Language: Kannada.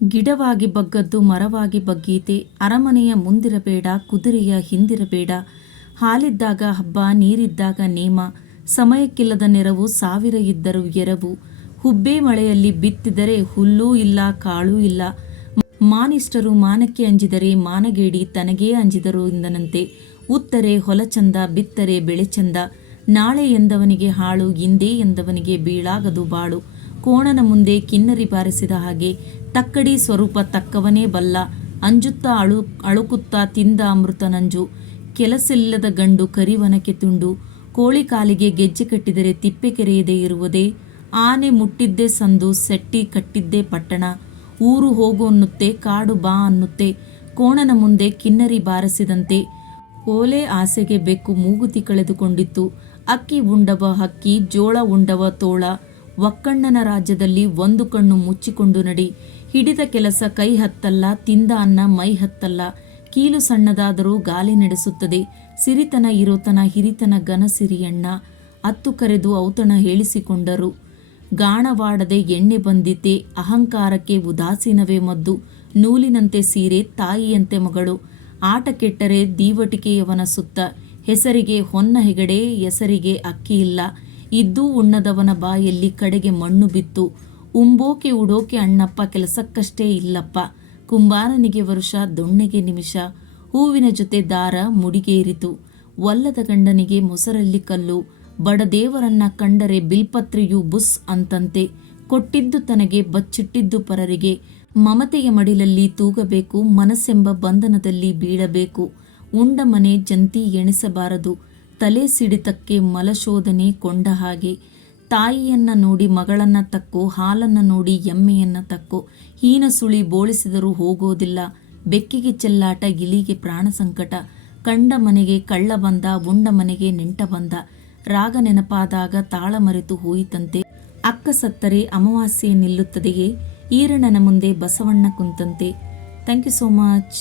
ಗಿಡವಾಗಿ ಬಗ್ಗದ್ದು ಮರವಾಗಿ ಬಗ್ಗೀತೆ, ಅರಮನೆಯ ಮುಂದಿರಬೇಡ ಕುದುರೆಯ ಹಿಂದಿರಬೇಡ, ಹಾಲಿದ್ದಾಗ ಹಬ್ಬ ನೀರಿದ್ದಾಗ ನೇಮ, ಸಮಯಕ್ಕಿಲ್ಲದ ನೆರವು ಸಾವಿರ ಇದ್ದರೂ ಎರವು, ಹುಬ್ಬೆ ಮಳೆಯಲ್ಲಿ ಬಿತ್ತಿದರೆ ಹುಲ್ಲೂ ಇಲ್ಲ ಕಾಳೂ ಇಲ್ಲ, ಮಾನಿಷ್ಟರು ಮಾನಕ್ಕೆ ಅಂಜಿದರೆ ಮಾನಗೇಡಿ ತನಗೇ ಅಂಜಿದರು ಎಂದನಂತೆ. ಉತ್ತರೆ ಹೊಲ ಚಂದ ಬಿತ್ತರೆ ಬೆಳೆ ಚಂದ, ನಾಳೆ ಎಂದವನಿಗೆ ಹಾಳು ಇಂದೇ ಎಂದವನಿಗೆ ಬೀಳಾಗದು ಬಾಳು, ಕೋಣನ ಮುಂದೆ ಕಿನ್ನರಿ ಬಾರಿಸಿದ ಹಾಗೆ ತಕ್ಕಡಿ ಸ್ವರೂಪ ತಕ್ಕವನೇ ಬಲ್ಲ, ಅಂಜುತ್ತಾ ಅಳುಕುತ್ತಾ ತಿಂದ ಅಮೃತ ನಂಜು, ಕೆಲಸಿಲ್ಲದ ಗಂಡು ಕರಿವನಕ್ಕೆ ತುಂಡು, ಕೋಳಿ ಕಾಲಿಗೆ ಗೆಜ್ಜೆ ಕಟ್ಟಿದರೆ ತಿಪ್ಪೆ ಕೆರೆಯದೇ ಇರುವುದೇ, ಆನೆ ಮುಟ್ಟಿದ್ದೇ ಸಂದು ಸೆಟ್ಟಿ ಕಟ್ಟಿದ್ದೇ ಪಟ್ಟಣ, ಊರು ಹೋಗು ಅನ್ನುತ್ತೆ ಕಾಡು ಬಾ ಅನ್ನುತ್ತೆ, ಕೋಣನ ಮುಂದೆ ಕಿನ್ನರಿ ಬಾರಿಸಿದಂತೆ. ಓಲೆ ಆಸೆಗೆ ಬೆಕ್ಕು ಮೂಗುತಿ ಕಳೆದುಕೊಂಡಿತ್ತು, ಅಕ್ಕಿ ಉಂಡವ ಹಕ್ಕಿ ಜೋಳ ಉಂಡವ ತೋಳ, ಒಕ್ಕಣ್ಣನ ರಾಜ್ಯದಲ್ಲಿ ಒಂದು ಕಣ್ಣು ಮುಚ್ಚಿಕೊಂಡು ನಡಿ, ಹಿಡಿದ ಕೆಲಸ ಕೈ ಹತ್ತಲ್ಲ ತಿಂದ ಅನ್ನ ಮೈ ಹತ್ತಲ್ಲ, ಕೀಲು ಸಣ್ಣದಾದರೂ ಗಾಲಿ ನಡೆಸುತ್ತದೆ, ಸಿರಿತನ ಇರೋತನ ಹಿರಿತನ ಘನಸಿರಿಯಣ್ಣ, ಅತ್ತು ಕರೆದು ಔತಣ ಹೇಳಿಸಿಕೊಂಡರು, ಗಾಣವಾಡದೆ ಎಣ್ಣೆ ಬಂದಿತೆ, ಅಹಂಕಾರಕ್ಕೆ ಉದಾಸೀನವೇ ಮದ್ದು, ನೂಲಿನಂತೆ ಸೀರೆ ತಾಯಿಯಂತೆ ಮಗಳು, ಆಟ ಕೆಟ್ಟರೆ ದೀವಟಿಕೆಯವನ ಸುತ್ತ, ಹೆಸರಿಗೆ ಹೊನ್ನ ಹೆಗಡೆ ಹೆಸರಿಗೆ ಅಕ್ಕಿ ಇಲ್ಲ, ಇದ್ದೂ ಉಣ್ಣದವನ ಬಾಯಲ್ಲಿ ಕಡೆಗೆ ಮಣ್ಣು ಬಿತ್ತು, ಉಂಬೋಕೆ ಉಡೋಕೆ ಅಣ್ಣಪ್ಪ ಕೆಲಸಕ್ಕಷ್ಟೇ ಇಲ್ಲಪ್ಪ, ಕುಂಬಾರನಿಗೆ ವರುಷ ದೊಣ್ಣೆಗೆ ನಿಮಿಷ, ಹೂವಿನ ಜೊತೆ ದಾರ ಮುಡಿಗೇರಿತು, ಒಲ್ಲದ ಗಂಡನಿಗೆ ಮೊಸರಲ್ಲಿ ಕಲ್ಲು, ಬಡದೇವರನ್ನ ಕಂಡರೆ ಬಿಲ್ಪತ್ರೆಯು ಬುಸ್ ಅಂತಂತೆ, ಕೊಟ್ಟಿದ್ದು ತನಗೆ ಬಚ್ಚಿಟ್ಟಿದ್ದು ಪರರಿಗೆ, ಮಮತೆಯ ಮಡಿಲಲ್ಲಿ ತೂಗಬೇಕು ಮನಸ್ಸೆಂಬ ಬಂಧನದಲ್ಲಿ ಬೀಳಬೇಕು, ಉಂಡ ಮನೆ ಜಂತಿ ಎಣಿಸಬಾರದು, ತಲೆ ಸಿಡಿತಕ್ಕೆ ಮಲಶೋಧನೆ ಕೊಂಡ ಹಾಗೆ, ತಾಯಿಯನ್ನ ನೋಡಿ ಮಗಳನ್ನ ತಕ್ಕೋ, ಹಾಲನ್ನ ನೋಡಿ ಎಮ್ಮೆಯನ್ನ ತಕ್ಕೋ, ಹೀನ ಸುಳಿ ಬೋಳಿಸಿದರೂ ಹೋಗೋದಿಲ್ಲ, ಬೆಕ್ಕಿಗೆ ಚೆಲ್ಲಾಟ ಗಿಳಿಗೆ ಪ್ರಾಣ ಸಂಕಟ, ಕಂಡ ಮನೆಗೆ ಕಳ್ಳ ಬಂದ ಉಂಡ ಮನೆಗೆ ನೆಂಟ ಬಂದ, ರಾಗ ನೆನಪಾದಾಗ ತಾಳ ಮರೆತು ಹೋಯಿತಂತೆ, ಅಕ್ಕ ಸತ್ತರೆ ಅಮಾವಾಸ್ಯೆ ನಿಲ್ಲುತ್ತದೆಯೇ, ಈರಣ್ಣನ ಮುಂದೆ ಬಸವಣ್ಣ ಕುಂತಂತೆ. Thank you so much.